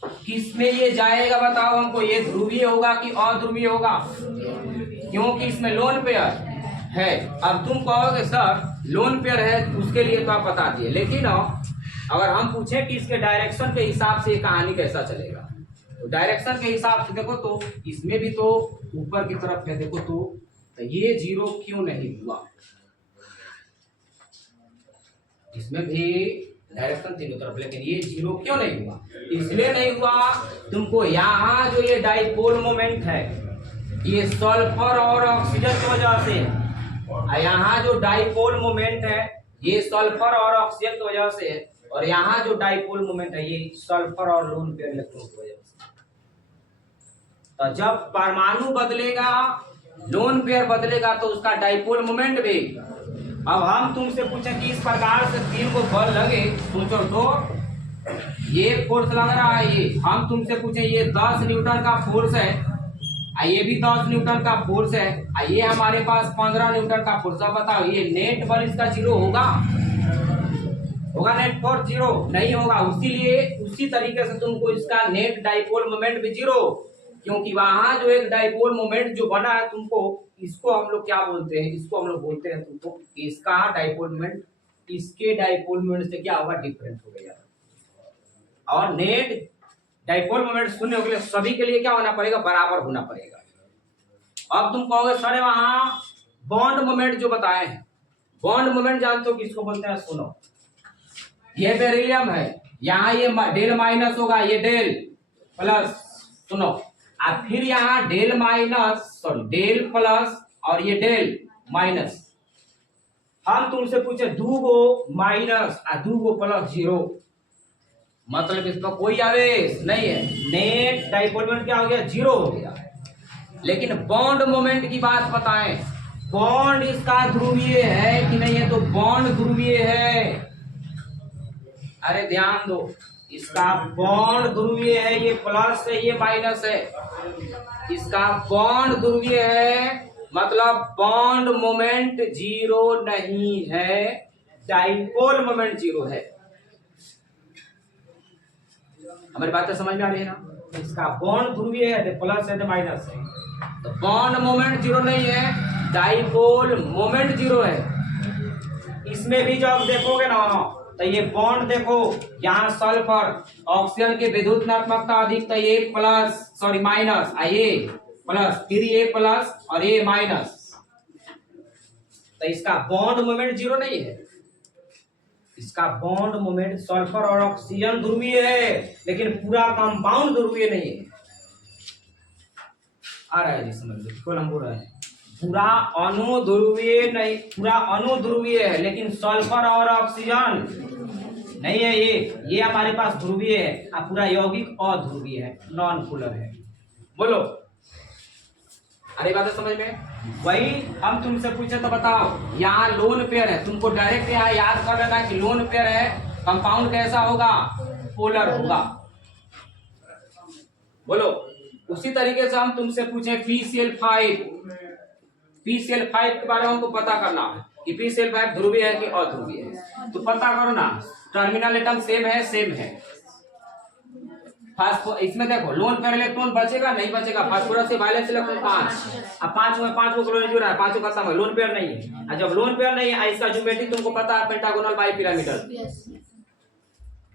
किसमें ये जाएगा, बताओ हमको, ये ध्रुवीय होगा कि अध्रुवीय होगा, क्योंकि इसमें लोन पेयर है। अब तुम कहोगे सर लोन पेयर है उसके लिए तो आप बता दिए, लेकिन अगर हम पूछे कि इसके डायरेक्शन के हिसाब से ये कहानी कैसा चलेगा, तो डायरेक्शन के हिसाब से देखो तो इसमें भी तो ऊपर की तरफ है, देखो तो ये 0 क्यों नहीं हुआ, इसमें भी डायरेक्शन तीनों तरफ, लेकिन ये 0 क्यों नहीं हुआ, इसलिए नहीं हुआ तुमको यहाँ जो ये डाइपोल मोमेंट है ये सल्फर और ऑक्सीजन की वजह से, यहाँ जो डाइपोल मोमेंट है ये सल्फर और ऑक्सीजन की वजह से, और यहाँ जो डाइपोल मोमेंट है ये सल्फर और लोन पेयर इलेक्ट्रॉन की वजह से। तो जब परमाणु बदलेगा, लोन पेयर बदलेगा तो उसका डाइपोल मोमेंट भी। अब हम तुमसे पूछें कि इस प्रकार से 3 को बल लगे, सोचो तो ये फोर्स लग रहा है, ये हम तुमसे पूछें ये 10 न्यूटन का फोर्स है, ये भी 10 न्यूटन का फोर्स है, ये हमारे पास 15 न्यूटन का फोर्स। अब बताओ ये नेट बल इसका 0 होगा नेट फोर्स 0 नहीं होगा। उसी तरीके से तुमको इसका नेट डाइपोल मोमेंट भी 0, क्योंकि वहां जो एक डाइपोल मोमेंट जो बना है तुमको, इसको हम लोग क्या बोलते हैं, इसको हम लोग बोलते हैं तुमको इसका डाइपोल मोमेंट इसके डाइपोल मोमेंट से क्या होगा, डिफरेंट हो गया। और नेट डाइपोल मोमेंट शून्य हो गया, सभी के लिए क्या होना पड़ेगा, बराबर होना पड़ेगा। अब तुम कहोगे सर वहां बॉन्ड मोमेंट जो बताए हैं, बॉन्ड मोमेंट जानते हो किसको बोलते हैं, सुनो, ये बेरिलियम है, यहाँ ये डेल माइनस होगा, ये डेल प्लस, सुनो, अब फिर यहाँ del minus, sorry del plus और ये डेल माइनस। हम तुमसे पूछे दूगो माइनस और दूगो प्लस जीरो, मतलब इसका कोई आवेश नहीं है, नेट डाइपोल मोमेंट क्या हो गया, जीरो हो गया। लेकिन बॉन्ड मोमेंट की बात बताएं, बॉन्ड इसका ध्रुवीय है कि नहीं है, तो बॉन्ड ध्रुवीय है। अरे ध्यान दो, इसका बॉन्ड ध्रुवीय है, ये प्लस है ये माइनस है, इसका बॉन्ड ध्रुवीय है, मतलब बॉन्ड मोमेंट जीरो नहीं है, डाइपोल मोमेंट जीरो है। हमारी बातें समझ में आ रही है ना? इसका बॉन्ड ध्रुवीय है, तो प्लस है तो माइनस है, तो बॉन्ड मोमेंट जीरो नहीं है, डाइपोल मोमेंट जीरो है। इसमें भी जब देखोगे ना, तो ये बॉन्ड देखो, यहाँ सल्फर ऑक्सीजन के विद्युत ऋणात्मकता अधिक, तो ये प्लस, सॉरी माइनस, ये प्लस, फिर ये प्लस और ये माइनस, तो इसका बॉन्ड मोमेंट जीरो नहीं है। इसका बॉन्ड मोमेंट सल्फर और ऑक्सीजन ध्रुवीय है, लेकिन पूरा कंपाउंड ध्रुवीय नहीं है। आ रहा है जी समझ लो, कौन हम बोल रहे हैं, पूरा अणु ध्रुवीय नहीं, पूरा अणु ध्रुवीय है, लेकिन सल्फर और ऑक्सीजन नहीं है, ये हमारे पास ध्रुवीय है, अब पूरा यौगिक अध्रुवीय है, नॉन पोलर है। बोलो, अरे बात समझ में? वही हम तुमसे पूछे तो बताओ, यहाँ लोन पेयर है, तुमको डायरेक्ट यहाँ याद कर लेना कि लोन पेयर है, कंपाउंड कैसा होगा, पोलर होगा। बोलो, उसी तरीके से हम तुमसे पूछे PCl5, PCl5 के बारे में हमको पता करना है कि PCl5 ध्रुवीय है कि अध्रुवीय है, तो पता करो ना, टर्मिनल एटम सेम है, सेम है। इसमें देखो लोन पेयर इलेक्ट्रॉन बचेगा नहीं बचेगा, फास्फोरस से वैलेंस इलेक्ट्रॉन 5, अब 5 में 5 को क्लोरीन जुड़ा है, 5 को खत्म है, लोन पेयर नहीं है। और जब लोन पेयर नहीं है, इसका ज्योमेट्री तुमको पता है, पेंटागोनल बाइपिरामिडल।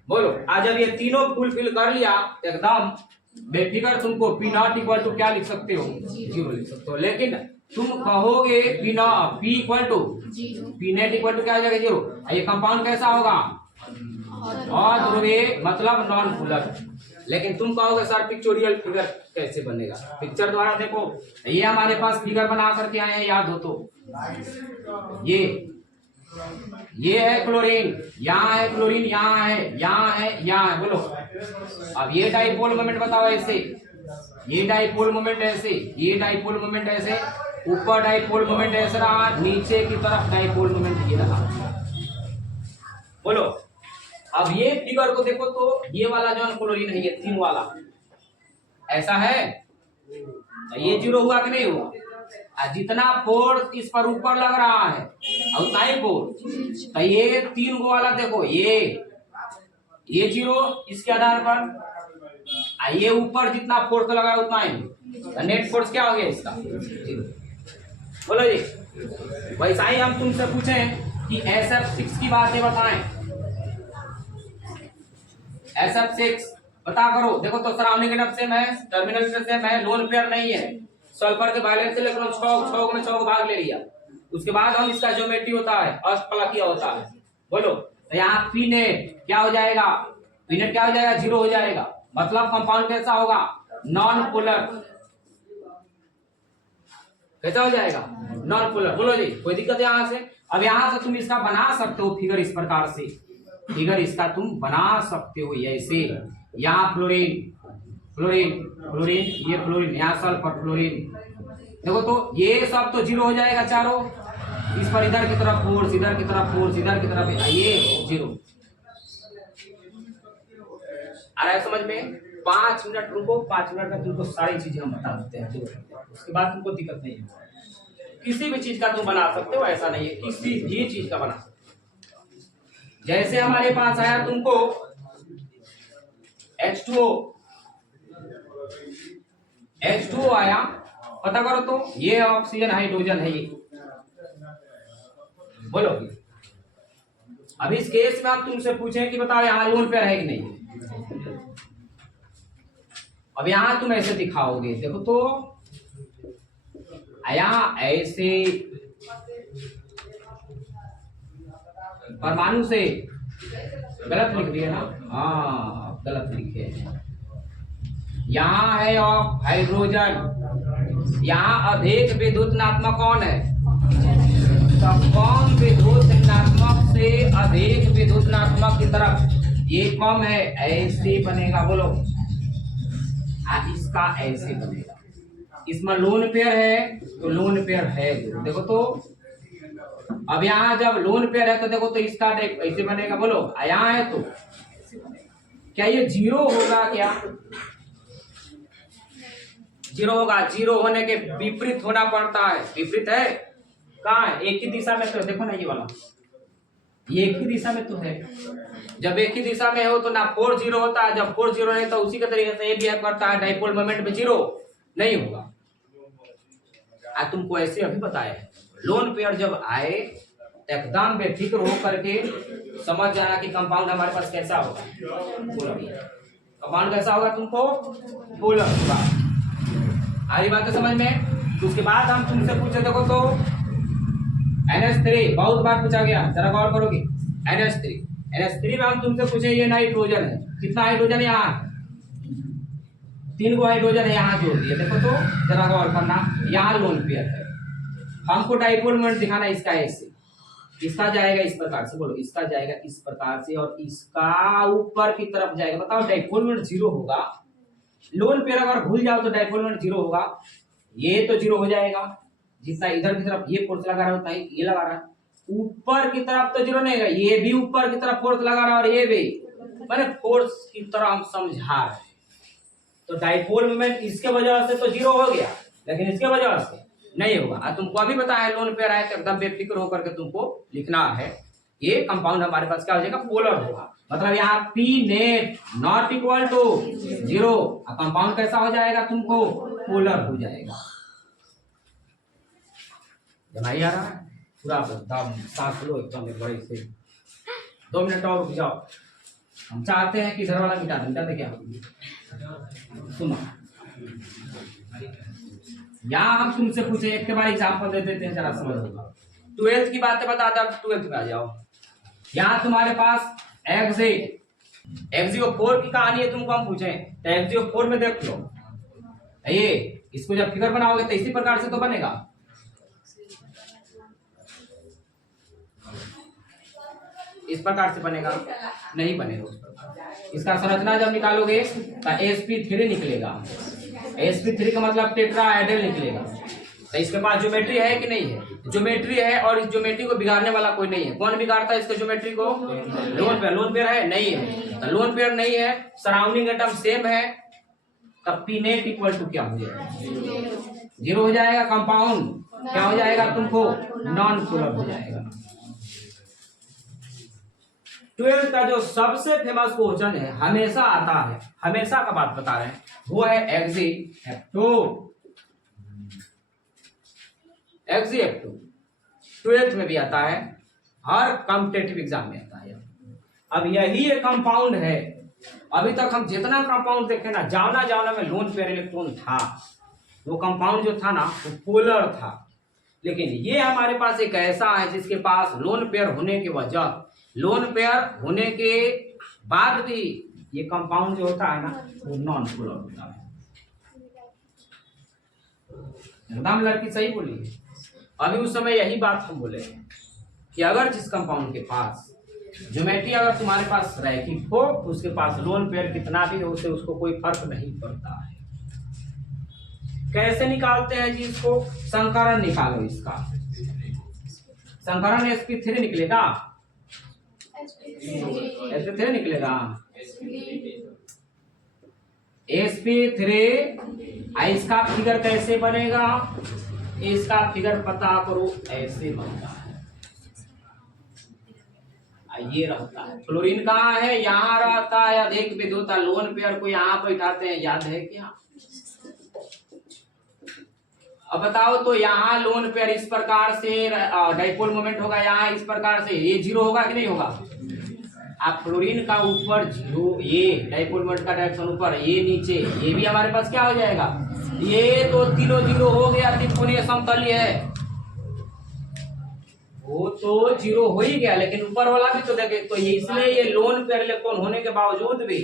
बोलो, आज जब ये तीनों फुलफिल कर लिया एकदम, बेफिकर तुमको P नॉट इक्वल टू क्या लिख सकते हो, जीरो लिख सकते हो। लेकिन तुम कहोगे P equal to P net equal to क्या हो जाएगा, जीरो। ये कंपाउंड कैसा होगा, अध्रुवीय, मतलब नॉन पोलर। लेकिन तुम कहोगे सर पिक्चोरियल फिगर कैसे बनेगा, पिक्चर द्वारा देखो, ये हमारे पास फिगर बना करके आए हैं, याद हो तो, ये है क्लोरीन, यहाँ है क्लोरीन, यहाँ है, यहाँ है, यहाँ है। बोलो, अब ये डाइपोल मोमेंट बताओ ऐसे, ये डाइपोल मोमेंट ऐसे, ये डाइपोल मोमेंट ऐसे, ऊपर डाइपोल मोमेंट ऐसे रहा, नीचे की तरफ डाइपोल मोमेंट ये रहा। बोलो, अब ये फिगर को देखो तो ये वाला जो क्लोरीन है, ये 3 वाला ऐसा है, तो ये जीरो हुआ कि नहीं हुआ? जितना फोर्स इस पर ऊपर लग रहा है और उतना ही फोर्स, तो ये 3 गो वाला देखो, ये जीरो इसके आधार पर, ये ऊपर जितना फोर्स लगा है उतना ही, तो नेट फोर्स क्या हो गया इसका, जीरो। बोलो जी, वैसा ही हम तुमसे पूछे कि SF6 की बातें बताएं, SF6 पता करो। देखो तो सराउंडिंग एटम सेम है, टर्मिनल सेम है, लोन पेयर नहीं है, सल्फर के वैलेंस इलेक्ट्रॉन 6 में 6 को भाग ले लिया। उसके बाद हम इसका ज्योमेट्री होता है, अष्टफलकीय होता है। बोलो, तो यहाँ P नेट क्या हो जाएगा, P नेट क्या हो जाएगा, जीरो हो जाएगा, मतलब कंपाउंड कैसा होगा, नॉन पोलर। कैसा हो जाएगा, नॉन पोलर। बोलो जी, कोई दिक्कत है यहाँ से? अब यहाँ से तुम इसका बना सकते हो फिगर, इस प्रकार से फिगर इसका तुम बना सकते हो ऐसे, यहाँ फ्लोरीन फ्लोरीन फ्लोरीन, ये फ्लोरीन, यहाँ सल्फर फ्लोरीन। देखो तो ये सब तो जीरो हो जाएगा चारों, इस पर इधर की तरफ फोर्स, इधर की तरफ फोर्स, इधर की तरफ ये जीरो। आ रहा है समझ में? 5 मिनट रुको, 5 मिनट में तुमको सारी चीजें हम बता देते हैं, उसके बाद तुमको दिक्कत नहीं है। किसी भी चीज का तुम बना सकते हो, ऐसा नहीं है, किसी भी चीज का बना सकते हो। जैसे हमारे पास आया तुमको H2O आया, पता करो तो ये ऑक्सीजन हाइड्रोजन है ये। बोलो, अब इस केस में हम तुमसे पूछें कि बताओ यहाँ लोन पेयर है कि नहीं। अब यहाँ तुम ऐसे दिखाओगे, देखो तो यहाँ ऐसे परमाणु से गलत लिख दिए ना, हाँ गलत लिखे हैं। यहाँ है ऑफ हाइड्रोजन, यहाँ अधिक विद्युत ऋणात्मक कौन है, तो कम विद्युत ऋणात्मक से अधिक विद्युत ऋणात्मक की तरफ ये कम है, ऐसे बनेगा, बोलो इसका ऐसे बनेगा। इसमें लोन पेयर है तो लोन पेयर है, देखो तो अब यहाँ जब लोन पेयर है तो देखो तो इसका ऐसे बनेगा, बोलो यहाँ है तो क्या ये जीरो होगा, क्या जीरो होगा? जीरो होने के विपरीत होना पड़ता है, विपरीत है कहाँ है, एक ही दिशा में तो देखो ना, ये वाला ये एक ही दिशा में तो है। जब एक ही दिशा में हो तो ना 4 जीरो होता है, जब 4 जीरो नहीं तो उसी के तरीके से ये बिहेव करता है, डाइपोल मोमेंट में जीरो नहीं होगा। आज तुमको ऐसे अभी बताया है, लोन पेयर जब आए एकदम बेफिक्र हो करके समझ जाना कि कंपाउंड हमारे पास कैसा होगा, कंपाउंड कैसा होगा तुमको पोलर होगा। आ रही बात है समझ में? तो उसके बाद हम तुमसे पूछे, देखो तो NH3 बहुत बार पूछा गया, जरा गौर करोगे। NH3 में हम तुमसे पूछे ये नाइट्रोजन है, कितना हाइड्रोजन है यहाँ, 3 गो हाइड्रोजन है यहाँ जोड़ दिए, देखो तो जरा गौर करना, यहाँ लोन पेयर है, हमको डाइपोल मोमेंट दिखाना इसका ऐसे, इसका जाएगा इस प्रकार से, बोलो इसका जाएगा इस प्रकार से और इसका ऊपर की तरफ जाएगा। बताओ डाइपोल मोमेंट जीरो होगा, लोन पेयर अगर भूल जाओ तो डाइपोल मोमेंट जीरो होगा, ये तो जीरो हो जाएगा, जितना इधर की तरफ ये फोर्स लगा रहा है उतना ही ये लगा रहा है, ऊपर की तरफ तो जीरो नहीं है, ये भी ऊपर की तरफ फोर्स लगा रहा है और ये भी, मैंने फोर्स की तरह हम समझा रहे हैं। तो डाइपोल मोमेंट इसके वजह से तो जीरो हो गया, लेकिन इसके वजह से नहीं होगा। तुमको अभी बताया लोन पेयर आए तो एकदम बेफिक्र होकर के तुमको लिखना है, ये कंपाउंड हमारे पास क्या हो जाएगा, पोलर होगा। मतलब यहाँ P net not equal to zero, compound कैसा हो जाएगा, तुमको पोलर हो जाएगा। जनाई आ रहा है पूरा, एकदम सांस लो एकदम बड़े से, 2 मिनट और रुक जाओ, हम चाहते हैं कि इधर वाला मिटा दे क्या, सुनो यहाँ हम तुमसे पूछे, एक के बाद एग्जाम्पल दे देते हैं, जरा समझ होगा। 12th की बातें बता दो, 12th में आ जाओ। यहाँ तुम्हारे पास XgO4 की कहानी है, तुमको हम पूछे तो XgO4 में देख लो, ये इसको जब फिगर बनाओगे तो इसी प्रकार से तो बनेगा, इस प्रकार से बनेगा, नहीं बनेगा उस प्रकार। इसका संरचना जब निकालोगे तो sp3 निकलेगा, sp3 का मतलब टेट्राहेड्रल निकलेगा। तो इसके पास ज्योमेट्री है कि नहीं है, ज्योमेट्री है, और इस ज्योमेट्री को बिगाड़ने वाला कोई नहीं है। कौन बिगाड़ता है इसके ज्योमेट्री को, लोन पेयर है, नहीं है, तो लोन पेयर नहीं है, सराउंडिंग एटम सेम है, तब P नेट इक्वल टू क्या हो जाएगा, जीरो हो जाएगा, कंपाउंड क्या हो जाएगा, तुमको नॉन पोलर हो जाएगा। 12 का जो सबसे फेमस क्वेश्चन है, हमेशा आता है, हमेशा का बात बता रहे हैं, वो है XgF2। 12th में भी आता है, हर कॉम्पिटिटिव एग्जाम में आता है। अब यही एक कंपाउंड है, अभी तक हम जितना कंपाउंड देखे ना, जावना में लोन पेयर इलेक्ट्रॉन था, वो कंपाउंड जो था ना वो पोलर था, लेकिन ये हमारे पास एक ऐसा है जिसके पास लोन पेयर होने की वजह, लोन पेयर होने के बाद भी ये कंपाउंड जो होता है ना वो नॉन पोलर होता है। एकदम लड़की सही बोली है। अभी उस समय यही बात हम बोले कि अगर जिस कंपाउंड के पास ज्योमेट्री अगर तुम्हारे पास रैखिक हो, उसके पास लोन पेयर कितना भी हो, उससे उसको कोई फर्क नहीं पड़ता है। कैसे निकालते हैं जी इसको, संकरण निकालो इसका, संकरण sp3 निकलेगा, sp3 निकलेगा, sp3। इसका फिगर कैसे बनेगा, इसका फिगर पता करो, ऐसे बनता है, ये रहता है। क्लोरीन कहाँ है, यहाँ रहता है, अधिक विद्युत लोन पेयर को यहाँ बैठाते हैं, याद है क्या? अब बताओ तो यहाँ लोन पेयर इस प्रकार से डाइपोल मोमेंट होगा, यहाँ इस प्रकार से, ये जीरो होगा कि नहीं होगा? आप क्लोरीन का ऊपर जीरो, ये डाइपोल मोमेंट का डायरेक्शन ऊपर, ये नीचे, ये भी हमारे पास क्या हो जाएगा, ये तो तीनों जीरो हो गया, त्रिकोणीय समतलीय है। वो तो जीरो हो ही गया, लेकिन ऊपर वाला भी तो देखे, तो ये इसलिए ये लोन पेयर इलेक्ट्रॉन होने के बावजूद भी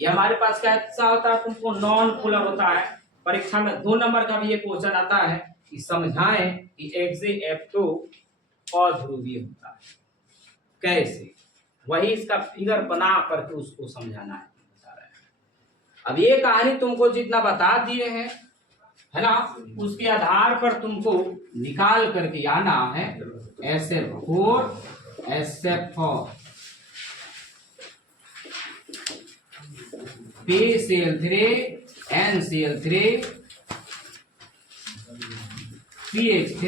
ये हमारे पास कैसा होता है, तुमको नॉन पोलर होता है। परीक्षा में 2 नंबर का भी ये क्वेश्चन आता है कि समझाएं कि Fe2 अध्रुवीय होता है कैसे, वही इसका फिगर बना करके उसको समझाना है, बता रहे हैं। अब ये कहानी तुमको जितना बता दिए हैं, है ना, उसके आधार पर तुमको निकाल करके आना है SF4 SF4 PCl3 NCl3 PH3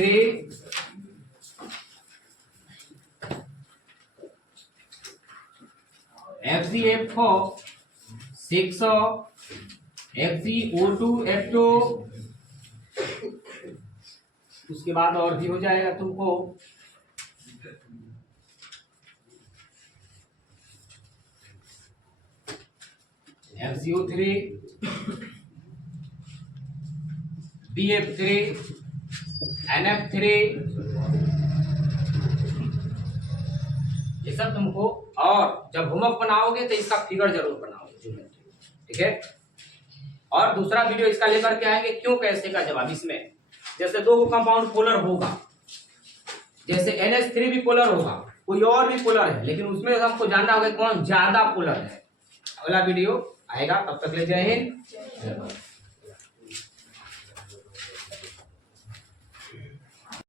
FCF4 600 FCO2 F2, उसके बाद और भी हो जाएगा तुमको FCO3 BF3 NF3, ये सब तुमको, और जब होमवर्क बनाओगे तो इसका फिगर जरूर बनाओगे, ठीक है। और दूसरा वीडियो इसका लेकर के आएंगे क्यों कैसे का जवाब। इसमें जैसे 2 कंपाउंड पोलर होगा, जैसे NH3 भी पोलर होगा, कोई और भी पोलर है, लेकिन उसमें हमको जानना होगा कौन ज्यादा पोलर है। अगला वीडियो आएगा, तब तक ले जय हिंद।